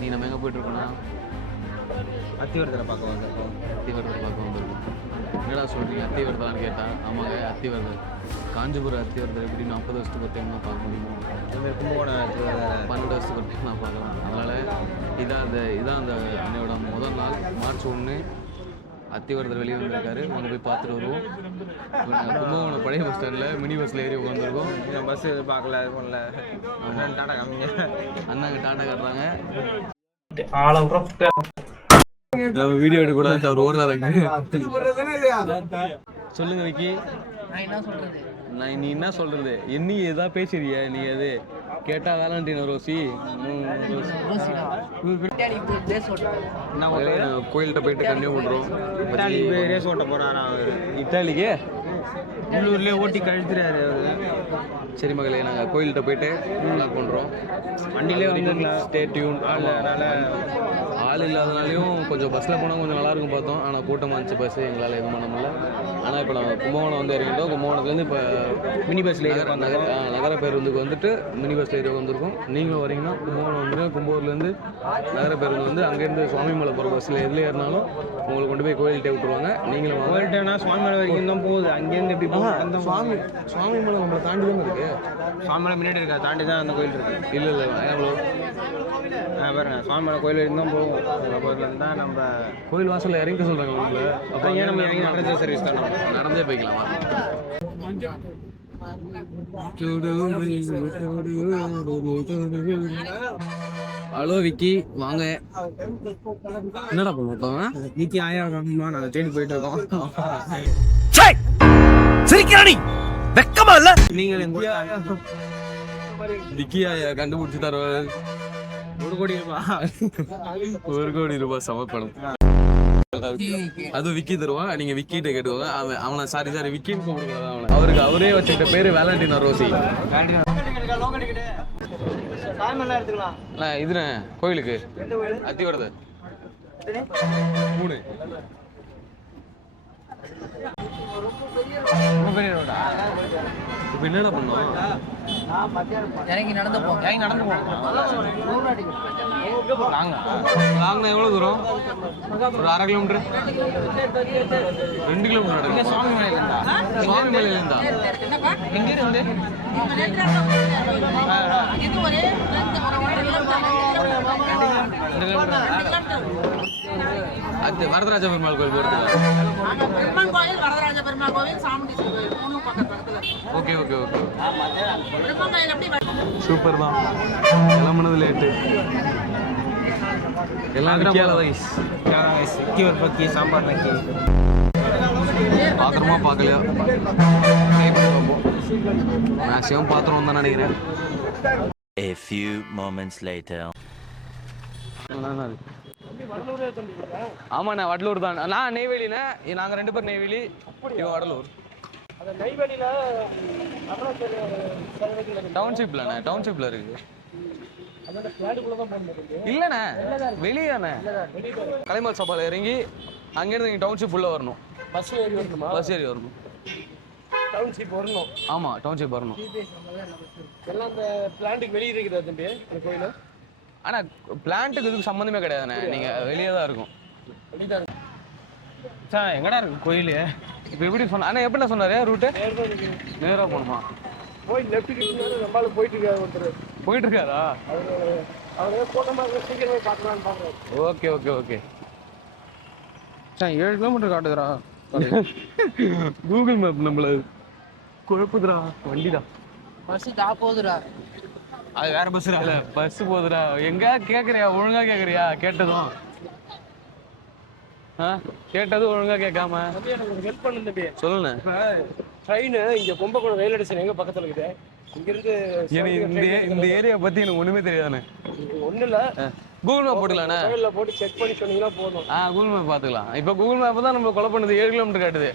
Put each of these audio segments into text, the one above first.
நீ நம்ம எங்கே போயிட்டுருக்கோன்னா அத்திவரத்தில் பார்க்க வந்திருக்கோம். அத்திவரத்தில் பார்க்க வந்திருக்கோம். என்னடா சொல்கிறீங்க அத்திவரதலான்னு கேட்டால் ஆமாங்க அத்திவரதர். காஞ்சிபுரம் அத்திவரதர் எப்படி 40 வருஷத்துக்கு ஒரு டைம் தான் பார்க்க முடியுமோ அதுமாதிரி கும்பகோணம் அத்திவரதர் 12 வருஷத்துக்கு ஒரு டைம் நான் பார்க்கலாம். அதனால் இதான் அந்த என்னோட முதல் நாள் மார்ச் 1 அத்திவரதர் வெளியே வந்திருக்காரு. அங்கே போய் பார்த்துட்டு வருவோம். இப்போ நாங்கள் கும்பகோணம் பழைய பஸ் ஸ்டாண்டில் மினி பஸ்ஸில் ஏறி உட்காந்துருக்கோம். பஸ்ஸு பார்க்கல இது பண்ணல. டாட்டா காமிங்க. அண்ணாங்க டாட்டா காட்டுறாங்க. வீடியோ எடுக்க கூட அவர் ஓடுறாங்க. சொல்லுங்க விக்கி. நீ என்ன சொல்றது? நீ எதா பேசுறிய? நீ எது கேட்டா வேலண்டினோ ரோசி கோயில்கிட்ட போயிட்டு கண்ணி விடுறோம். ரேஸ் ஓட்ட போறாரா அவரு? இட்டாலிக்கு உள்ளூர்லேயே ஓட்டி கழித்துறாரு அவரு. சரி மகளே, நாங்கள் கோயில்கிட்ட போயிட்டு வ்ளாக் பண்ணுறோம். வண்டியிலே வந்து ஸ்டே டியூன். அதனால ஆள் இல்லாதனாலையும் கொஞ்சம் பஸ்ஸில் போனால் கொஞ்சம் நல்லாயிருக்கும் பார்த்தோம். ஆனால் கூட்டமாக இருந்துச்சு பஸ்ஸு, எங்களால் எதுவும் பண்ண முடியல. ஆனால் இப்போ நம்ம கும்பகோணம் வந்து இறங்கிட்டோம். கும்பகோணத்துலேருந்து இப்போ மினி பஸ்ஸில் நகர பேருந்துக்கு வந்துட்டு மினி பஸ்ஸில் ஏறி வந்திருக்கோம். நீங்களும் வரீங்கன்னா கும்பகோணம் வந்து கும்பகோணத்துலேருந்து நகர பேருந்து வந்து அங்கேருந்து சுவாமிமலை போகிற பஸ்ஸில் எதில் ஏறினாலும் உங்களுக்கு கொண்டு போய் கோயில்கிட்ட விட்டுருவாங்க. நீங்களும் கோயில்கிட்டனா சுவாமிமலை வரைக்கும் தான் போகுது. அங்கேருந்து எப்படி சுவாமிமலை நம்மளை தாண்டி தான் இருக்கு. சுவாமிமலை முன்னாடி இருக்கா, தாண்டி தான் அந்த கோயில் இருக்கு. இல்லை எவ்வளோ பாருங்க, சுவாமிமலை கோயில் வரைக்கும் தான் போகும். அப்போதுலேருந்து தான் நம்ம கோயில் வாசலில் இறங்கி சொல்கிறாங்க உங்களை. அப்போ ஏன் நம்ம இறங்கி நடந்த சர்வீஸ் தான் நடந்தே போய்க்கலாமா? ஹலோ விக்கி, வாங்க. என்னடா பண்ணுவோம்? விக்கி ஆயா நாங்கள் தேடி போயிட்டு இருக்கோம். சிரிக்கிறானி வெக்கமா இல்ல? நீங்கள் விக்கி ஆயா கண்டுபிடிச்சி தருவாரு. 1 கோடி ரூபாய் 1 கோடி ரூபாய் சமர்ப்பணம். அது விக்கி தருவான். நீங்க விக்கிட்ட கேட்டுக்கோங்க. அவனை சாரி விக்கின்னு கூப்பிடுங்க. அவருக்கு அவரே வச்சுக்கிட்ட பேரு வேலண்டினோ ரோசி. இதுண்ணே கோயிலுக்கு அத்திவரதர் 3. இப்போ என்னடா பண்ணோம்? நடந்து போவோம். லாங்னா எவ்வளோ தூரம்? ஒரு 1/2 கிலோமீட்டர், 2 கிலோமீட்டர். சுவாமி மலையில இருந்தா எங்க இருந்து? அது வரதராஜ பெருமாள் கோயில் போகிறது. ஓகே சூப்பர் தான். கிளம்புனது லேட்டு. எல்லாம் பத்தி சாம்பார் நக்கி பாத்திரமா பார்க்கலையா? மேக்ஸிமம் பாத்திரம் தான் நினைக்கிறேன். A few moments later. ஆமாண்ணா, வடலூர் தான். நான் நெய்வேலிண்ணே. நாங்கள் 2 பேர் நெய்வேலி, இவன் வடலூர். டவுன்ஷிப்ல இருக்கு. இல்லண்ணே, வெளியாண்ணே. கலைமல் சபால இறங்கி அங்கேருந்து இங்கே டவுன்ஷிப் உள்ள வரணும். பஸ் ஏறி வரணும். டவுன்ஷிப் வரணும். ஆமாம், டவுன்ஷிப் வரணும். எல்லாம் அந்த பிளான்ட்டுக்கு வெளியே இருக்குது தம்பி இந்த கோயில். ஆனால் பிளான்ட்டுக்கு இதுக்கு சம்மந்தமே கிடையாதுண்ணே. நீங்கள் வெளியே தான் இருக்கும். சார் எங்கடா இருக்கு கோயில்? இப்போ எப்படி சொன்ன அண்ணா? எப்படிண்ணா சொன்னார் ரூட்டு? நேராக போகணுமா? போய் லெஃப்ட்டுக்கு நம்மளால போயிட்டு இருக்காரு ஒருத்தர். போயிட்டு இருக்காரா? அவர் போட்டமாக சீக்கிரமே பார்க்கலான்னு பார்க்குறாரு. ஓகே சார் 7 கிலோமீட்டர் காட்டுதுரா. கூகுள் மேப் நம்மள குழப்புதுரா. வண்டிடா பஸ் போகுதுடா. அது வேற பஸ்ஸுடா. இல்லை பஸ் போகுதுடா. எங்க கேட்குறியா? ஒழுங்கா கேட்குறியா? கேட்டதும் கேட்டது ஒழுங்கா கேட்காம எனக்கு ஒரு ஹெல்ப் பண்ணு தம்பி. சொல்லுண்ணே. இப்போ ட்ரெயின் இங்கே கும்பகோணம் ரயில்வே ஸ்டேஷன் எங்கே பக்கத்தில் இருக்குது? இங்கேருந்து எனக்கு இந்த ஏரியா பற்றி எனக்கு ஒன்றுமே தெரியாதுண்ணே. ஒன்றும் இல்லை, கூகுள் மேப் போட்டுக்கலாண்ணே. மொபைலில் போட்டு செக் பண்ணி சொன்னீங்கன்னா போதும். கூகுள் மேப் பார்த்துக்கலாம். இப்போ கூகுள் மேப் தான் நம்ம கொலை பண்ணுது. 7 கிலோமீட்டர் காட்டுது.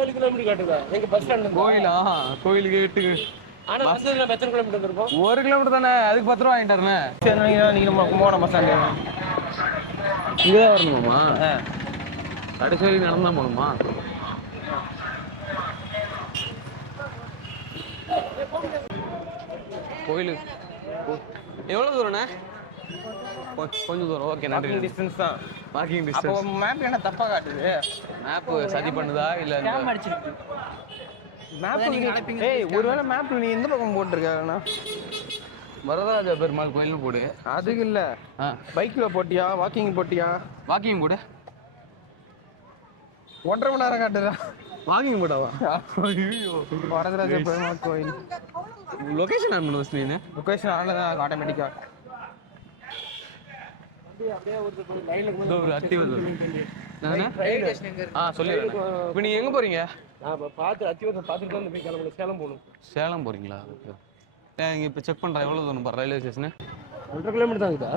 7 கிலோமீட்டர் காட்டுதா? எங்கள் பஸ் ஸ்டாண்ட் கோயிலா? கோயிலுக்கு 8. ஆனால் பஸ்ஸில் நம்ம எத்தனை கிலோமீட்டர் இருக்கும்? 1 கிலோமீட்டர் தானே. அதுக்கு 10 ரூபா வாங்கிட்டாருண்ணே. நீங்கள் கும்பகோணம் பஸ் ஸ்டாண்டு இங்கே தான் வரணுமாம்மா? கடைசி வரைக்கும் நடந்தான் போகணுமா? கோயிலுக்கு எவ்வளோ தூரண்ணே? கொஞ்சம் தூரம். ஓகே, நன்றி. டிஸ்டன்ஸ் தான். வாக்கிங் அப்போ டிஸ்டன்ஸ். மேப் என்ன தப்பா காட்டுது? மேப்பு சதி பண்ணுதா இல்லை கேம் அடிச்சிருக்கு. மேப் ஏய் ஒருவேளை மேப்ல நீ எந்த பக்கம் போட்டிருக்கா? வரதராஜ பெருமாள் கோயில்னு போடு. அதுக்கு இல்ல, பைக்ல போட்டியா வாக்கிங் போட்டியா? வாக்கிங் போடு. 1.5 மணி நேரம் காட்டுதா? வாக்கிங் போடாவா? வரதராஜ பெருமாள் கோயில் லொகேஷன் ஆன் பண்ணு நீ. லொகேஷன் ஆனதான் ஆட்டோமேட்டிக்கா. ஒரு அத்தி வருது. சொல்லி. இப்போ நீங்க எங்க போறீங்க? நான் பார்த்து அத்திவரதம் பார்த்துட்டு தான் போய் கிளம்பணும். சேலம் போகணும். சேலம் போறீங்களா? இங்க இப்போ செக் பண்றேன் எவ்வளவு தூரம் பாரு ரயில்வே ஸ்டேஷன். 1.5 கிலோமீட்டர் தான் இருக்குதா?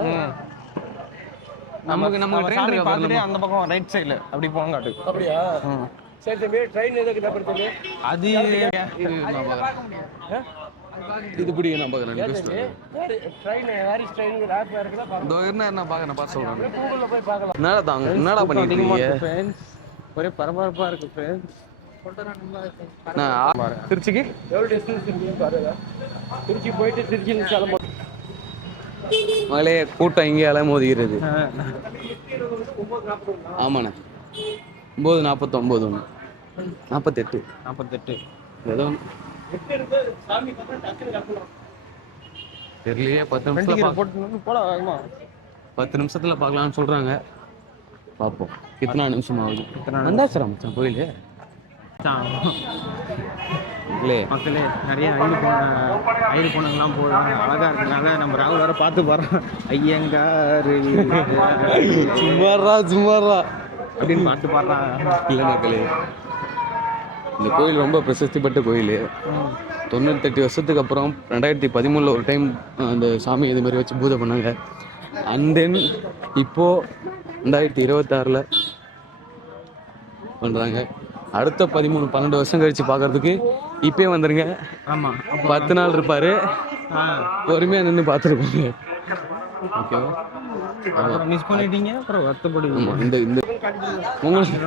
நம்ம ட்ரெயின் ட்ரெயின் பார்த்துட்டு அந்த பக்கம் ரைட் சைடுல அப்படி போங்க காட்டு. அப்படியா? சரி தம்பி, ட்ரெயின் எதுக்கு தம்பி? அது நான் பாக்குறேன். இது பிடிக்க நான் பாக்குறேன். ட்ரெயின் ஹாரிஸ் ட்ரெயின் ஆப் இருக்குதா பாருங்க. இதோ என்ன பாக்க பார்த்து சொல்றேன். கூகுள்ல போய் பார்க்கலாம். என்னடா பண்ணிட்டு இருக்கீங்க? ஒரே பரபரப்பா இருக்கு ஃப்ரெண்ட்ஸ். திருச்சிக்கு எவ்வளவு டிஸ்டன்ஸ் இருக்குன்னு பாருங்க. திருச்சி போயிட்டு திருச்சி கிளம்ப. மகளே கூட்டம் இங்கே அலைமோதுகிறது. ஆமாண்ணே. 9:49 48 ஏதோ தெரியலையே. 10 நிமிஷத்துல பார்க்கலாம்னு சொல்றாங்க. பார்ப்போம் எத்தனை நிமிஷம் ஆகுது. வந்தாச்சுரா மச்சான் கோயிலு. மக்களே நிறைய ஐடு போனங்கள்லாம் போடுறாங்க. அழகா இருக்கனால நம்ம ராகுல் வர பார்த்து போறோம். ஐயங்காரு சும்மாறா அப்படின்னு பார்த்து பாடுறான். இல்லை மக்களே, இந்த கோயில் ரொம்ப பிரசித்தி பெற்ற கோயில். 98 வருஷத்துக்கு அப்புறம் 2013 ஒரு டைம் அந்த சாமி இது மாதிரி வச்சு பூஜை பண்ணாங்க. அண்ட் தென் இப்போது 2026 பண்ணுறாங்க. அடுத்த 13-12 வருஷம் கழித்து பார்க்குறதுக்கு இப்போயே வந்துடுங்க. ஆமாம், 10 நாள் இருப்பார். பொறுமையாக நின்று பார்த்துருப்பாங்க. ஓகேவா? மிஸ் பண்ணிட்டீங்க அப்புறம் வருத்தப்படுவீங்க. இந்த இந்த உங்களுக்கு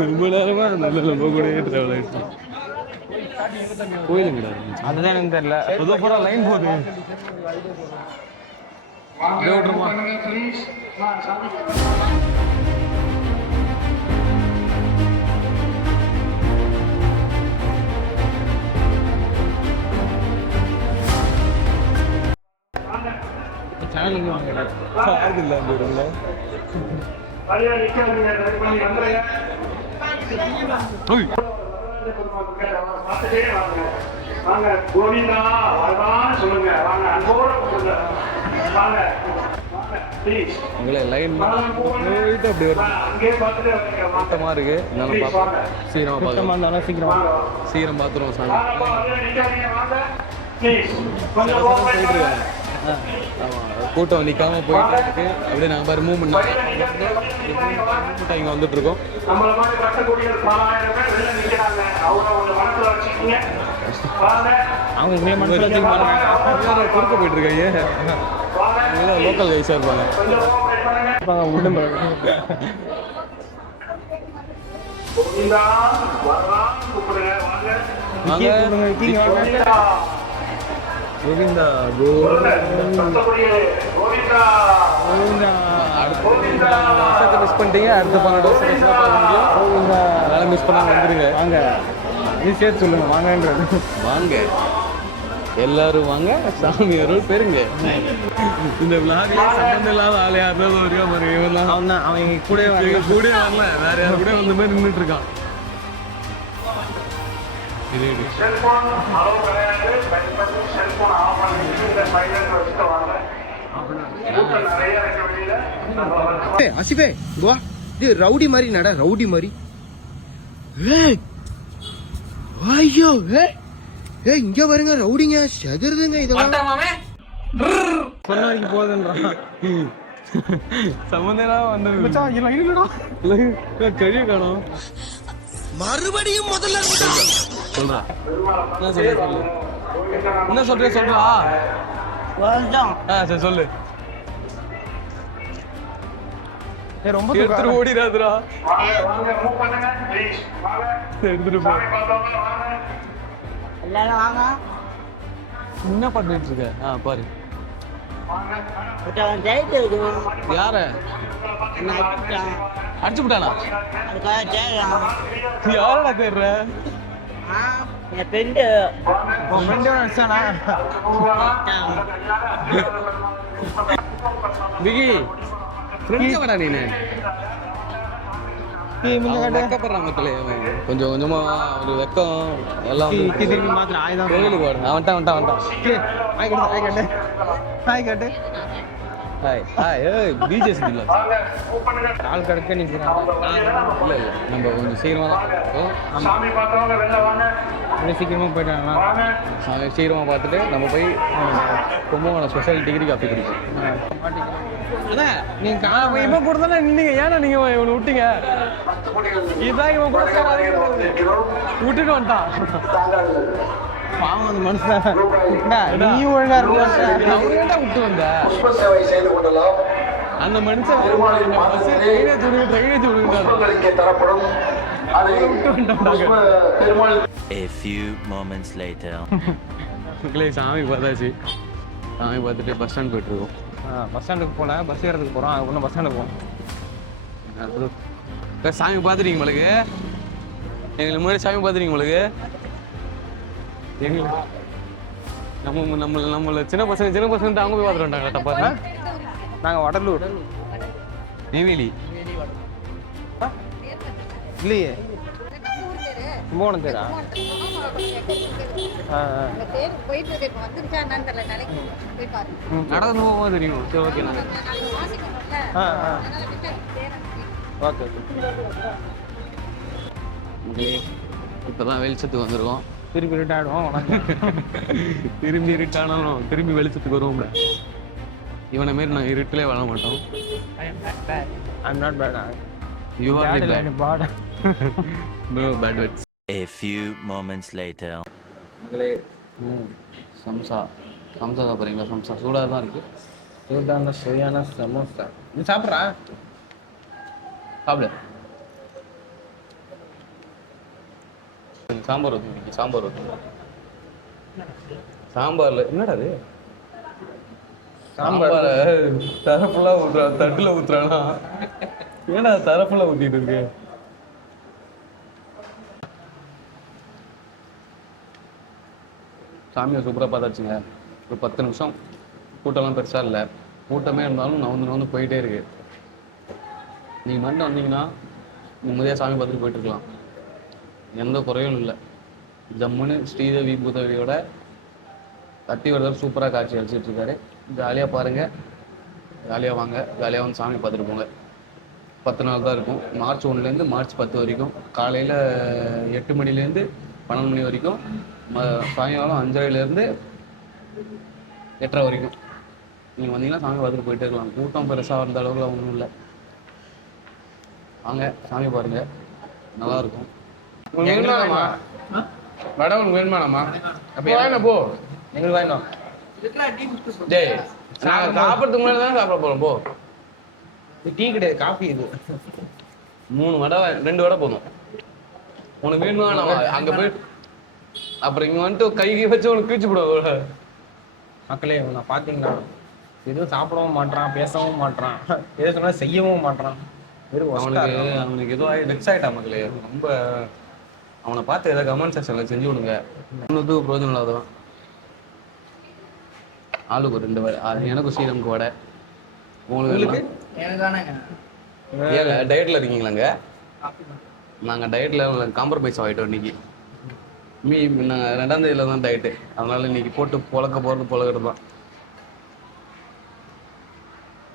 ரொம்ப நேரமாக நல்ல நம்ம கூட ட்ராவல் ஆகிடுச்சு. கோயிலுங்க அதுதான் எனக்கு தெரியல. பொதுவாக போகிற லைன் போகுது. விட்டுருமா? சேனலுக்கு வாங்க. சார்ஜ் இல்லை அந்த இடத்துல. உங்களே லைன் போயிட்டு அப்படி வருது. கூட்டமாக இருக்கு. என்னால் பார்ப்போம். சீக்கிரமாக பார்க்கலாம். இருந்தாலும் சீக்கிரம் பார்த்துருவோம் சாமி. போயிட்டு இருக்காங்க. கூட்டம் நிற்காம போயிட்டு இருக்கு. அப்படியே நாங்கள் பாரு மூவ்மெண்ட் கூட்டம் இங்கே வந்துட்டு இருக்கோம். அவங்க குறுக்க போயிட்டு இருக்காங்க. லோக்கல் கைஸாக இருப்பாங்க. கோவிந்தா வருஷத்தை மிஸ் பண்ணிட்டீங்க. அடுத்த 12 வருஷம் பார்க்க முடியும். அதனால மிஸ் பண்ணாமல் வந்துருங்க. வாங்க, நீ சேர்த்து சொல்லுங்க. வாங்கன்றது வாங்க, எல்லாரும் வாங்க. சாமி அருள் பெருங்க. இந்த விளாக்ல சம்பந்தம் இல்லாத ஆள் யாருனாலும் வருவா பாருங்க. இவன் தான் அவன் தான். அவங்க கூட கூட வரல, வேற யாரு கூட வந்த மாதிரி நின்றுட்டு இருக்கான். அசிபே வா, இது ரவுடி மாதிரி நட. ரவுடி மாதிரி. ஐயோ, இங்க பாருங்க ரவுடிங்க செதறுதுங்க. இதெல்லாம் சொன்ன வரைக்கும் போகுதுன்றான். சம்பந்தம் வந்து கழிவு காணும். மறுபடியும் முதல்ல சொல்றா. என்ன சொல்றியா? சொல்றா. சரி சொல்லு. ரொம்ப எடுத்துட்டு ஓடிடாதுடா. எடுத்துட்டு போ. எல்லாரும் வாங்க. என்ன பண்ணிட்டு இருக்க? பாரு அவன் ஜெயிட்டு இருக்கும் யார என்ன அடிச்சுட்டான் அடிச்சு விட்டானா? அதுக்காக ஜெயிக்கலாம் யாரடா தேடுற? என் ஃப்ரெண்டு உன் ஃப்ரெண்டு அடிச்சானா? விகி ஃப்ரெண்ட்ஸ் வாடா நீனு. அவன் வெக்கப்படுறான் மக்களே. அவன் கொஞ்சம் கொஞ்சமா ஒரு வெக்கம் எல்லாம் திரும்பி மாத்திரம் ஆயுதம் கோயிலுக்கு வாடு. அவன்ட்டான் ஹாய் கட்டு ஹாய் ஹாய் ஏய் பிஜேசி இல்ல கால் கடுக்க நிற்கிறான். இல்ல நம்ம கொஞ்சம் சீக்கிரமா தான் சீக்கிரமா போயிட்டாங்களா? சீக்கிரமா பார்த்துட்டு நம்ம போய் கும்பகோணம் ஸ்பெஷல் டிகிரி காஃபி குடிப்போம். நீங்க இவன் கூட தானே நின்னீங்க, ஏன்னா நீங்க இவனை விட்டீங்க? இதான் இவன் கூட விட்டுட்டு வந்துட்டான். பாவம் அந்த மனுஷன். நீ ஒழுங்கா இருக்க அவருடா விட்டு வந்த அந்த மனுஷன் drainage A few moments later. சாமி பார்த்தாச்சு. சாமி பார்த்துட்டு பஸ் ஸ்டாண்ட் போயிட்டு இருக்கோம். பஸ் ஸ்டாண்டுக்கு போல பஸ் ஏறதுக்கு போகிறோம். அது ஒன்றும் பஸ் ஸ்டாண்டுக்கு போவோம். சாமி பார்த்துட்டீங்க உங்களுக்கு? எங்களுக்கு முன்னாடி சாமி பார்த்துட்டீங்க உங்களுக்கு? எங்களுக்கு நம்மள சின்ன பசங்க அவங்க போய் பார்த்துட்டு வந்தாங்க. தப்பா நாங்கள் வடலூர் நெய்வேலி இல்லையே கும்பகோணம் தேரா? நடந்து போகும்போது தெரியும். சரி ஓகே ஓகே இப்போதான் வெளிச்சத்துக்கு வந்துருக்கோம். திருப்பி ரிட்டாயிடுவோம். திரும்பி இருட்டானாலும் திரும்பி வெளிச்சத்துக்கு வருவோம்ல. இவனை மாரி நாங்கள் இருட்டிலே வர மாட்டோம். I'm not bad. You are bad. No bad words. A few moments later. சம்சா சாப்பிட்றீங்களா? சம்சா சூடாக தான் இருக்கு. சூடான சுவையான சமோசா. நீ சாப்பிட்றா? சாப்பிடு. சாம்பார் ஊற்றுங்க. சாம்பார் ஊற்றுங்க. சாம்பார்ல என்னடா அது? சாம்பார தரப்புலாம் ஊத்துறா, தட்டுல ஊத்துறானா? ஏன்னா தரப்புல ஊத்திட்டு இருக்கு. சாமியை சூப்பராக பார்த்தாச்சுங்க. ஒரு 10 நிமிஷம் கூட்டம்லாம் பெருசாக இல்லை. கூட்டமே இருந்தாலும் நவுந்து போயிட்டே இருக்கு. நீங்கள் மட்டும் வந்தீங்கன்னா நிம்மதியாக சாமி பார்த்துட்டு போயிட்டு இருக்கலாம். எந்த குறையும் இல்லை. ஜம்முன்னு ஸ்ரீதேவி பூதேவியோட அத்திவரதர் சூப்பராக காட்சி அளிச்சிட்டு இருக்காரு. ஜாலியாக பாருங்கள், ஜாலியாக வாங்க, ஜாலியாக வந்து சாமி பார்த்துட்டு போங்க. 10 நாள் தான் இருக்கும். மார்ச் 1லேருந்து மார்ச் 10 வரைக்கும். காலையில் 8 மணிலேருந்து 12 மணி வரைக்கும். சாயங்காலம் 5:30லேருந்து 8:30 வரைக்கும். நீங்கள் வந்தீங்கன்னா சாமி பார்த்துட்டு போயிட்டே இருக்கலாம். கூட்டம் பெருசாக வந்த அளவுக்கு ஒன்றும் இல்லை. வாங்க சாமி பாருங்கள், நல்லாயிருக்கும். வடை உனக்கு வேணுமாண்ணாமா? அப்போ வாங்கினா போ. எங்களுக்கு வேணும். டேய் நாங்கள் சாப்பிட்றதுக்கு முன்னாடி தானே சாப்பிட போகிறோம். போ. இது டீ கிடையாது, காஃபி. இது 3 வடை 2 வடை போதும். உனக்கு வேணுமா? நம்ம அங்கே போய் அப்புறம் இங்கே வந்துட்டு கை வச்சு உனக்கு கிழிச்சு போடுவோம். மக்களே நான் பார்த்தீங்கன்னா எதுவும் சாப்பிடவும் மாட்டான், பேசவும் மாட்டான், எது சொன்னால் செய்யவும் மாட்டான். அவனுக்கு ஏதோ வெக்ஸ் ஆகிட்டான் மக்களே. ரொம்ப அவனை பார்த்து ஏதாவது கமெண்ட் செக்ஷனில் செஞ்சு விடுங்க. ஒன்றுத்துக்கு பிரோஜனம் இல்லாததான். ஆளுக்கு ஒரு 2 வடை. எனக்கும் ஸ்ரீரமுக்கு வடை. உங்களுக்கு ஏங்க டயட்டில் இருக்கீங்களாங்க? நாங்கள் டயட்டில் காம்ப்ரமைஸ் ஆகிட்டோம் இன்னைக்கு. நாங்கள் 2ஆம் தேதியில் தான் டயட்டு. அதனால இன்னைக்கு போட்டு பொழக்கிறது தான்.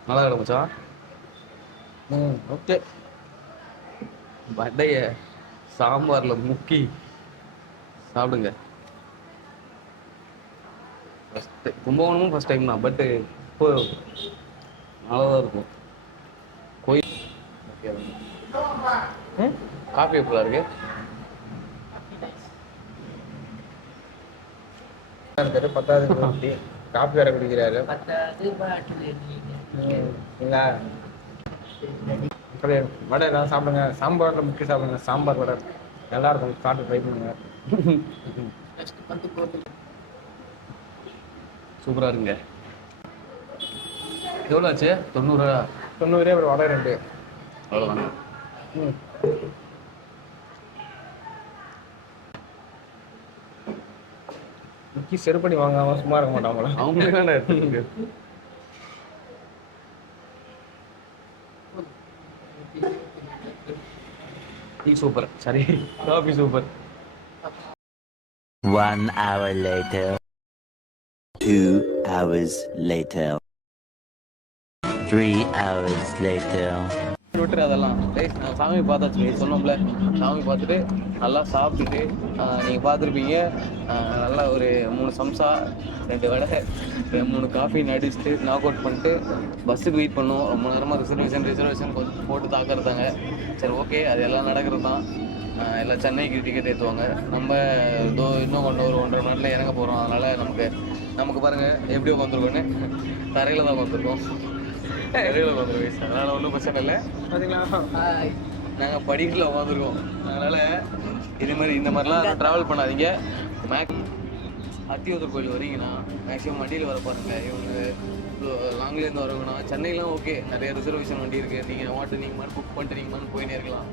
நல்லா கிடப்பச்சா? ஓகே. வடைய சாம்பாரில் முக்கி சாப்பிடுங்க. கும்பகோணமும் ஃபஸ்ட் டைம் தான். பட்டு இப்போ நல்லா தான் இருக்கும். கோயில் காஃபி எப்படா இருக்கு? பத்தாவது காப்பி வேற குடிக்கிறாரு. வடை எல்லாம் சாப்பிடுங்க. சாம்பாரில் முக்கிய சாப்பிடுங்க. சாம்பார் வடை நல்லா இருக்கும். சாப்பிட்டு ட்ரை பண்ணுங்க. சூப்பராக இருங்க. எவ்வளோ ஆச்சு? 90 90 அப்புறம் வடை 2. அவ்வளோதாங்க. முக்கி செருப்படி வாங்காம சும்மா இருக்க மாட்டாங்களா? அவங்களே தானே எடுத்துருக்கு. டீ சூப்பர், சரி coffee super. 1 hour later. 2 hours later. 3 hours later. விட்டுரு அதெல்லாம். நான் சாமி பார்த்தாச்சு சொன்னோம்ல, சாமி பார்த்துட்டு நல்லா சாப்பிட்டுட்டு நீங்கள் பார்த்துருப்பீங்க நல்லா ஒரு 3 சம்சா 2 வடை 3 காஃபி நடிச்சுட்டு நாக் அவுட் பண்ணிட்டு பஸ்ஸுக்கு வெயிட் பண்ணோம். ரொம்ப நேரமாக ரிசர்வேஷன் போட்டு தாக்கிறதாங்க. சரி ஓகே, அது எல்லாம் நடக்கிறது தான். எல்லாம் சென்னைக்கு டிக்கெட் ஏற்றுவாங்க. நம்ம இன்னும் ஒரு 1.5 மணி நேரத்தில் இறங்க போகிறோம். அதனால் நமக்கு பாருங்கள் எப்படி உட்காந்துருக்கோன்னு, தரையில் தான் உட்காந்துருக்கோம். தரையில் உட்காந்துருக்கோம். அதனால் ஒன்றும் பிரச்சனை இல்லை. பார்த்தீங்களா? நாங்கள் படிக்கல உட்காந்துருக்கோம். அதனால் இந்த மாதிரிலாம் ட்ராவல் பண்ணாதீங்க. அத்தியூர் கோயில் வரீங்கன்னா மேக்ஸிமம் வண்டியில் வர பாருங்கள். இவங்க லாங்லேருந்து வரவங்கன்னா சென்னைலாம் ஓகே, நிறைய ரிசர்வேஷன் வண்டி இருக்குது. நீங்கள் மாதிரி புக் பண்ணிட்டு நீங்கள் மாதிரி போயினே இருக்கலாம்.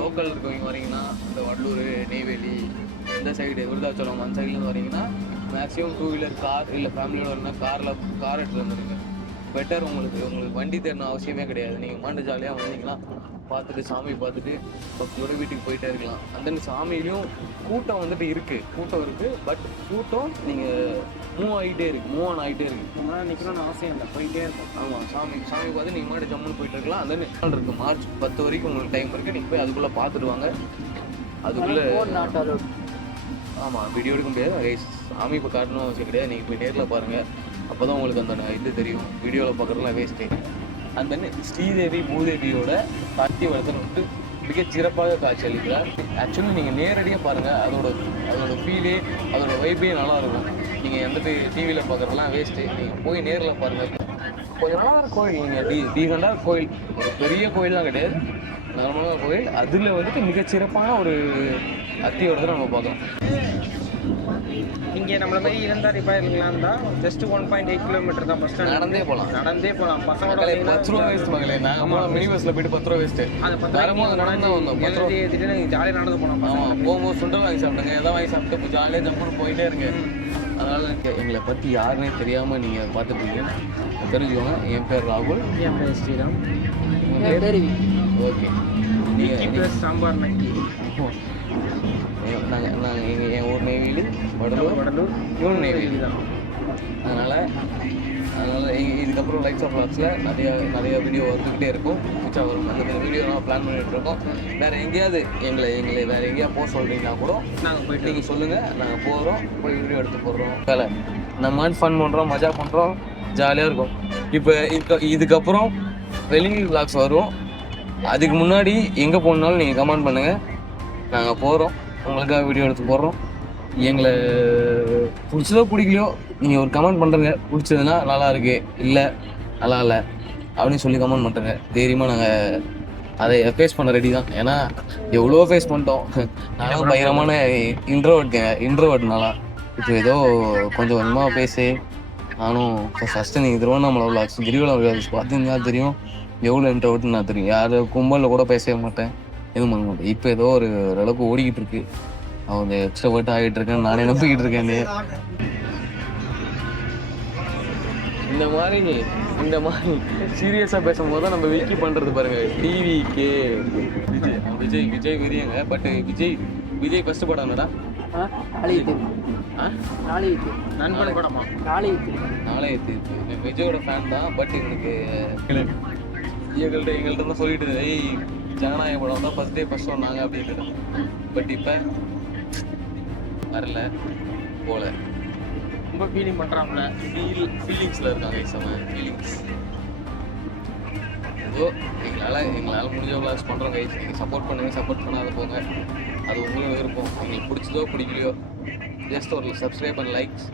லோக்கல் இருக்கவங்க வரீங்கன்னா இந்த வள்ளூர், நெய்வேலி இந்த சைடு விருதாச்சலம் அந்த சைட்லேருந்து வரீங்கன்னா மேக்ஸிமம் 2 வீலர் கார் இல்லை ஃபேமிலியோட வரணும்னா கார் எடுத்துகிட்டு வந்துருங்க. பெட்டர். உங்களுக்கு வண்டி தேடணும் அவசியமே கிடையாது. நீங்கள் மாட்டு ஜாலியாக வந்தீங்கன்னா பார்த்துட்டு சாமி பார்த்துட்டு பக்தியோட வீட்டுக்கு போயிட்டே இருக்கலாம். அந்த சாமியிலையும் கூட்டம் வந்துட்டு இருக்குது. பட் கூட்டம் நீங்கள் மூவ் ஆன் ஆகிட்டே இருக்குது. நிற்கணும்னு அவசியம் இல்லை, போயிட்டே இருக்கும். ஆமாம், சாமி பார்த்து நீங்கள் மாட்டு ஜம்முன்னு போயிட்டு இருக்கலாம். அந்த நாள் இருக்குது, மார்ச் 10 வரைக்கும் உங்களுக்கு டைம் இருக்குது. நீங்கள் போய் அதுக்குள்ளே பார்த்துட்டு வாங்க. அதுக்குள்ளே ஆமாம், வீடியோ எடுக்க முடியாது. சாமி இப்போ காட்டணும் அவசியம் கிடையாது. நீங்கள் போய் நேரில் பாருங்கள். அப்போ தான் உங்களுக்கு அந்த இது தெரியும். வீடியோவில் பார்க்குறதுலாம் வேஸ்ட்டு. அந்த ஸ்ரீதேவி பூதேவியோட அத்திவரதன் வந்துட்டு மிகச் சிறப்பாக காட்சி அளிக்கிறார். ஆக்சுவலி நீங்கள் நேரடியாக பாருங்கள். அதோட ஃபீலே அதோட வைப்பே நல்லாயிருக்கும். நீங்கள் எந்த டிவியில் பார்க்குறதுலாம் வேஸ்ட்டு. நீங்கள் போய் நேரில் பாருங்கள். கொஞ்சம் நல்லா இருக்கும் கோயில். நீங்கள் டீசெண்டாக கோயில், ஒரு பெரிய கோயிலாம் கிடையாது, நார்மலாக கோயில். அதில் வந்துட்டு மிகச்சிறப்பான ஒரு அத்திவரதனை நம்ம பார்க்கலாம். இங்கே நம்மள மாதிரி இருந்தால் ரிப்பேர்லாம் தான் ஜஸ்ட் 1.8 கிலோமீட்டர் தான். பஸ் ஸ்டாண்ட் நடந்தே போகலாம். பசங்களோட 10 ரூபா வேஸ்ட் மகளே. நாங்கள் மினி பஸ்ஸில் போயிட்டு 10 ரூபா வேஸ்ட்டு. அது 10 வரும்போது நடந்து தான் வந்தோம். 10 ரூபா ஏற்றிட்டு நீங்கள் ஜாலியாக நடந்து போனோம். ஆமாம், போகும்போது சுண்டல் வாங்கி சாப்பிடுங்க. எதாவது வாங்கி சாப்பிட்டு ஜாலியாக ஜம்முன்னு போயிட்டே இருங்க. அதனால் எங்களை பற்றி யாருன்னே தெரியாமல் நீங்கள் பார்த்துருப்பீங்க. தெரிஞ்சுக்கோங்க. என் பேர் ராகுல். என் பேர் ஸ்ரீராம். ஓகே. நீங்கள் சாம்பார் நக்கி. நாங்கள் என் ஊர் நெய்வேலி, வடலூர், இவன் நெய்வேலி தான். அதனால் இதுக்கப்புறம் லைட்ஸ் ஆஃப் வ்ளாக்ஸில் நிறைய வீடியோ வந்துக்கிட்டே இருக்கும். மிச்சம் வரும். அந்த வீடியோலாம் பிளான் பண்ணிகிட்டு இருக்கோம். வேறு எங்கேயாவது எங்களை வேறு எங்கேயாவது போக சொல்கிறீங்கன்னா கூட நாங்கள் போய்ட்டு நீங்கள் சொல்லுங்கள். நாங்கள் போகிறோம், போய் வீடியோ எடுத்து போடுறோம். வேலை நம்ம ஃபன் பண்ணுறோம், மஜா பண்ணுறோம், ஜாலியாக இருக்கும். இப்போ இதுக்கப்புறம் வெளியூர் வ்ளாக்ஸ் வரும். அதுக்கு முன்னாடி எங்கே போகணுன்னாலும் நீங்கள் கமெண்ட் பண்ணுங்கள். நாங்கள் போகிறோம், உங்களுக்காக வீடியோ எடுத்து போடுறோம். எங்களை பிடிச்சதோ பிடிக்கலையோ நீங்கள் ஒரு கமெண்ட் பண்ணுறங்க. பிடிச்சதுன்னா நல்லா இருக்கு, இல்லை நல்லா இல்லை அப்படின்னு சொல்லி கமெண்ட் பண்ணுறங்க. தைரியமாக நாங்கள் அதை ஃபேஸ் பண்ண ரெடி தான். ஏன்னா எவ்வளோ ஃபேஸ் பண்ணிட்டோம். நானும் பயங்கரமான இன்ட்ரோவர்ட்னால இப்போ ஏதோ கொஞ்சம் கொஞ்சமாக பேசி நானும் இப்போ ஃபஸ்ட்டு நீங்கள் திருவண்ணாமலை வ்ளாக்ஸ், கிரிவலம் வ்ளாக்ஸ் பார்த்தீங்கன்னா தெரியும் எவ்வளோ இன்ட்ரோவர்ட்னு நான் தெரியும். யார் கும்பலில் கூட பேசவே மாட்டேன், எதுவும் பண்ண மாட்டேன். இப்போ ஏதோ ஒரு அளவுக்கு ஓடிக்கிட்டு இருக்கு. அவங்க எக்ஸ்ட்ராவர்ட் ஆகிட்டு இருக்கேன்னு நானே நம்பிக்கிட்டு இருக்கேன். இந்த மாதிரி சீரியஸாக பேசும்போது தான் நம்ம விக்கி பண்ணுறது பாருங்கள். டிவிக்கு விஜய் விரியங்க. பட் விஜய் ஃபஸ்ட்டு படம் என்னடா? நண்பன் படமா? நாளைய தீர்ப்பு. விஜயோட ஃபேன் தான். பட் எங்கள்கிட்ட தான் சொல்லிட்டு ஜனநாயக படம் தான் ஃபஸ்ட் சொன்னாங்க அப்படின்ட்டு. பட் இப்போ வரல போல. ரொம்ப ஃபீலிங் பண்ணுறாங்கள. ஃபீலிங்ஸில் இருக்காங்க. ஃபீலிங்ஸ் ஏதோ எங்களால் முடிஞ்ச வ்ளாக்ஸ் பண்ணுறோம் கைஸ். நீங்கள் சப்போர்ட் பண்ணுங்கள், சப்போர்ட் பண்ணாத போங்க. அது உங்களுக்கு விருப்பம். உங்களுக்கு பிடிச்சதோ பிடிக்கலையோ ஜஸ்ட் ஒரு சப்ஸ்கிரைப் அண்ட் லைக்ஸ்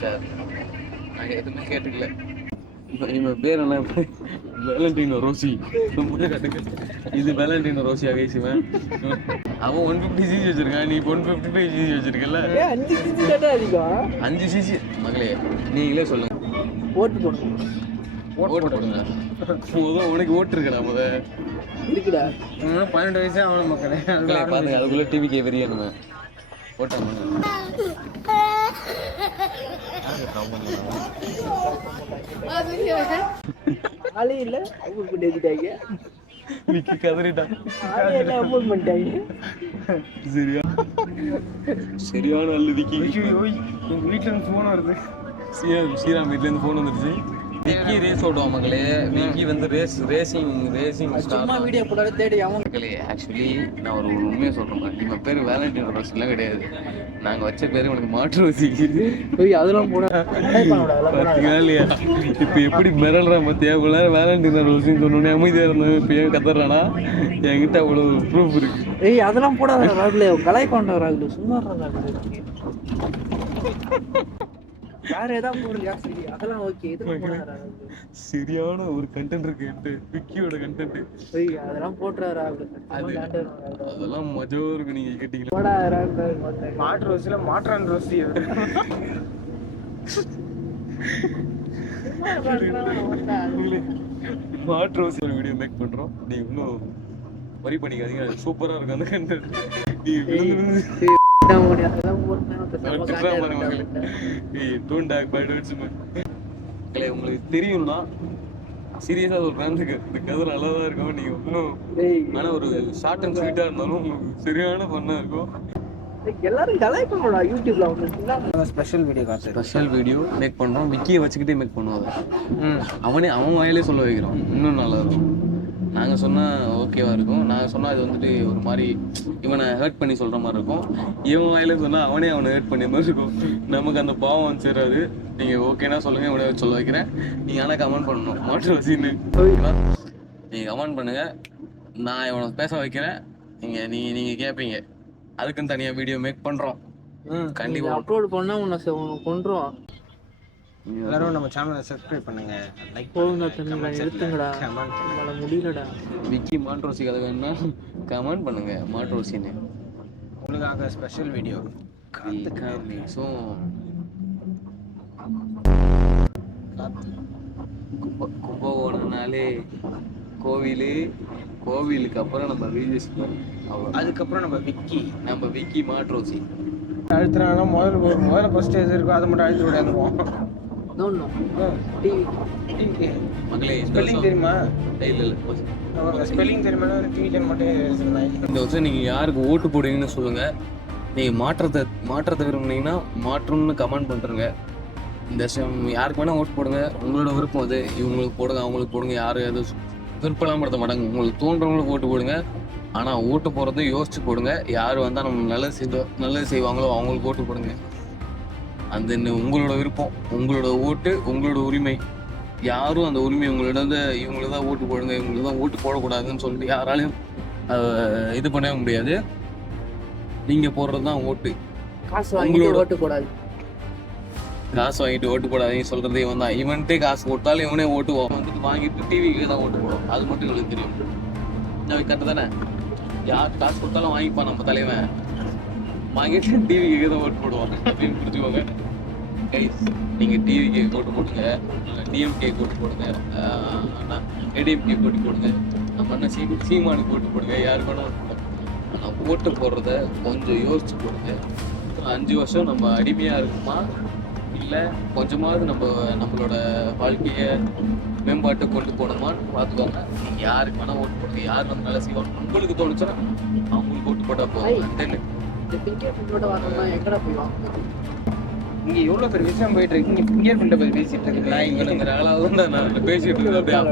ஷேர். நாங்கள் எதுவுமே கேட்டுக்கல. இவன் பேர் என்ன? Valentino Rossi. இது வேலண்டினோ ரோசியா கைஸ்? இவன் அவன் 150 cc வச்சிருக்கான். நீ 155 cc வச்சிருக்கல. 5 cc அதிகம். 5 cc மகளே நீங்களே சொல்லுங்க. ஓட்டு போடுங்க. ஓட்டு போடுங்க. உனக்கு ஓட்டு இருக்கடா இருக்குடா. 12 வயசே அவன மக்களே. பாருங்க அதுக்குள்ள டிவிக்கே வெறியணுமே ஓட்டாம ஆளே இல்ல அமௌண்ட் பண்ணிட்டாங்க. விக்கி கதறிட்டான். ஆளே இல்ல அமௌண்ட் பண்ணிட்டாங்க. சரியான நல்ல விக்கி. எங்க வீட்டுல இருந்து போன் வருது. ஸ்ரீராம் வீட்ல இருந்து போன் வந்துருச்சு. விக்கி ரேஸ் ஓடுவான் மக்களே. விக்கி வந்து ரேசிங் சும்மா வீடியோ போடாத தேடி அவன் மக்களே. ஆக்சுவலி நான் ஒரு உண்மையை சொல்றேன். இவன் பேர் வேலண்டின் ரோஸ் எல்லாம் கிடையாது. நாங்க வச்ச பேரு உனக்கு மாற்று வசிக்குது. அதெல்லாம் போட இல்லையா இப்ப எப்படி மிரள்றான் பத்தியா? இவ்வளவு நேரம் வேலண்டின் ரோஸ்ன்னு சொன்னோன்னே அமைதியா இருந்தேன். இப்ப ஏன் கத்துறானா? என்கிட்ட அவ்வளவு ப்ரூஃப் இருக்கு. அதெல்லாம் போடாத ராகுல. கலாய் கொண்ட ராகுல. சும்மா ராகுல. வேற ஏதாவது போடுறியா? சரி அதெல்லாம் ஓகே. இது சரியான ஒரு கண்டென்ட் இருக்கு விக்கியோட கண்டென்ட். அதெல்லாம் போட்டுறாரு அதெல்லாம் மஜா இருக்கு. நீங்க கேட்டீங்களா? மாட்டு ரோஸ்ல மாற்றான் ரோசி. மாட்டு ரோஸ் ஒரு வீடியோ மேக் பண்றோம். நீங்க இன்னும் வரி பண்ணிக்காதீங்க. சூப்பரா இருக்கு அந்த கண்டென்ட். உங்களுக்கு தெரியும்னா சீரியஸா சொல்றேன். இந்த கதை நல்லாதான் இருக்கும். நீங்க இன்னும் ஆனா ஒரு ஷார்ட் அண்ட் ஸ்வீட்டா இருந்தாலும் உங்களுக்கு சரியான பண்ணா இருக்கும். எல்லாரும் கலாய் பண்ணுடா யூடியூப்ல. அவங்க ஸ்பெஷல் வீடியோ காசு. ஸ்பெஷல் வீடியோ மேக் பண்றோம். விக்கியை வச்சுக்கிட்டே மேக் பண்ணுவோம். அவன் வாயிலே சொல்ல வைக்கிறோம். இன்னும் நல்லா இருக்கும். நாங்கள் சொன்னால் ஓகேவா இருக்கும். நாங்கள் சொன்னால் அது வந்துட்டு ஒரு மாதிரி இவனை ஹர்ட் பண்ணி சொல்கிற மாதிரி இருக்கும். இவன் வாயில சொன்னால் அவனை ஹர்ட் பண்ணி மாதிரி இருக்கும். நமக்கு அந்த பாவம் சேராது. நீங்கள் ஓகேனா சொல்லுங்கள், இவனை சொல்ல வைக்கிறேன். நீங்கள் ஆனால் கமெண்ட் பண்ணணும் மாற்று வசின்னு. நீங்கள் கமெண்ட் பண்ணுங்கள். நான் இவனை பேச வைக்கிறேன். நீங்கள் கேட்பீங்க. அதுக்குன்னு தனியாக வீடியோ மேக் பண்ணுறோம். கண்டிப்பாக அப்லோட் பண்ணால் உன்னை கொண்டுருவோம். எல்லாரும் நம்ம சேனலை சப்ஸ்கிரைப் பண்ணுங்க. லைக் போடுங்க தம்பிங்களா. எடுத்துங்கடா. நம்மளால முடியலடா. விக்கி மாட்ரோசி கதை வேணும்னா கமெண்ட் பண்ணுங்க. மாட்ரோசின்னு உங்களுக்காக ஸ்பெஷல் வீடியோ. ஸோ கும்பகோணம்னாலே கோவிலுக்கு அப்புறம் நம்ம விஜய். அதுக்கப்புறம் நம்ம விக்கி மாட்ரோசி அழுத்துறாங்க. முதல்ல ஃபர்ஸ்ட் எது இருக்கோ அதை மட்டும் அழுத்து விடாதுவோம். மக்களே ஸ்பெல்லிங் தெரியுமா? இல்ல ஸ்பெல்லிங் தெரியுமா? டிவி மட்டும் இந்த வருஷம் நீங்க யாருக்கு ஓட்டு போடுவீங்கன்னு சொல்லுங்க. நீங்க மாற்றத்தை விரும்புனீங்கன்னா மாற்றம்னு கமெண்ட் பண்ணுறங்க. இந்த வருஷம் யாருக்கு வேணா ஓட்டு போடுங்க. உங்களோட விருப்பம் அது. இவங்களுக்கு போடுங்க, அவங்களுக்கு போடுங்க. யாரும் எதுவும் விருப்பம்லாம் படுத்த மாட்டாங்க. உங்களுக்கு தோன்றவங்களுக்கு ஓட்டு போடுங்க. ஆனால் ஓட்டு போடுறது யோசிச்சு போடுங்க. யார் வந்தால் நம்ம நல்லது செய்வாங்களோ அவங்களுக்கு ஓட்டு போடுங்க. அந்த உங்களோட விருப்பம், உங்களோட ஓட்டு, உங்களோட உரிமை. யாரும் அந்த உரிமை இவங்களுக்கு தான் ஓட்டு போடுங்க, இவங்களுக்கு தான் ஓட்டு போடக்கூடாதுன்னு சொல்லிட்டு யாராலையும் இது பண்ணவே முடியாது. நீங்கள் போடுறது தான் ஓட்டு. காசு வாங்கிட்டு ஓட்டு போடாது. காசு வாங்கிட்டு ஓட்டு போடாதீங்க சொல்றது இவன் தான். இவன்ட்டே காசு போட்டாலும் இவனே ஓட்டு வந்துட்டு வாங்கிட்டு டிவிக்கு தான் ஓட்டு போடும். அது மட்டும் எங்களுக்கு தெரியும். கரெக்டு தானே? யார் காசு கொடுத்தாலும் வாங்கிப்பான் நம்ம தலைவன். வாங்கிட்டு டிவிக்கு தான் ஓட்டு போடுவாங்க அப்படின்னு புரிஞ்சுக்கோங்க. கைஸ், நீங்கள் டிவிக்கு ஓட்டு போடுங்க, டிஎம்கே ஓட்டு போடுங்க, ஏடிஎம்கே ஓட்டு போடுங்க, நம்ம என்ன சீமானுக்கு ஓட்டு போடுங்க. யாருக்கு வேணா ஓட்டு போடுங்க. ஆனால் ஓட்டு போடுறத கொஞ்சம் யோசிச்சு போடுங்க. 5 வருஷம் நம்ம அடிமையாக இருக்குமா, இல்லை கொஞ்சமாவது நம்மளோட வாழ்க்கையை மேம்பாட்டு கொண்டு போனோமான்னு பார்த்துக்கோங்க. நீங்கள் யாருக்கு வேணால் ஓட்டு போடுங்க. யார் நம்ம நல்லா செய்வாங்க உங்களுக்கு தோணுச்சுன்னா அவங்களுக்கு ஓட்டு போட்டால் போதும். இங்கே எவ்வளோ பேர் விஷயம் போயிட்டு இருக்கு. நீங்கள் ஃபிங்கர் பிரிண்ட்டை பற்றி பேசிட்டு இருக்கு. நான் இங்கே நான் பேசிட்டு இருக்கேன்.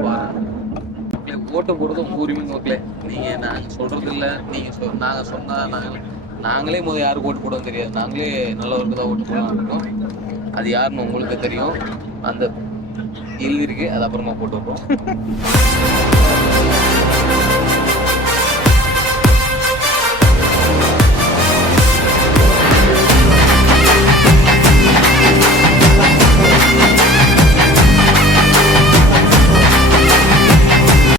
ஓட்டு போடுறது உங்கள் உரிமை மக்களே. நீங்கள் நாங்கள் சொல்கிறது இல்லை. நாங்கள் சொன்னால் நாங்களே முதல் யாருக்கு ஓட்டு போடுவோம் தெரியாது. நாங்களே நல்லவருக்கு தான் ஓட்டு போடலாம் இருக்கோம். அது யாருன்னு உங்களுக்கு தெரியும். அந்த எழுதிருக்கு, அது அப்புறமா போட்டு விட்றோம்.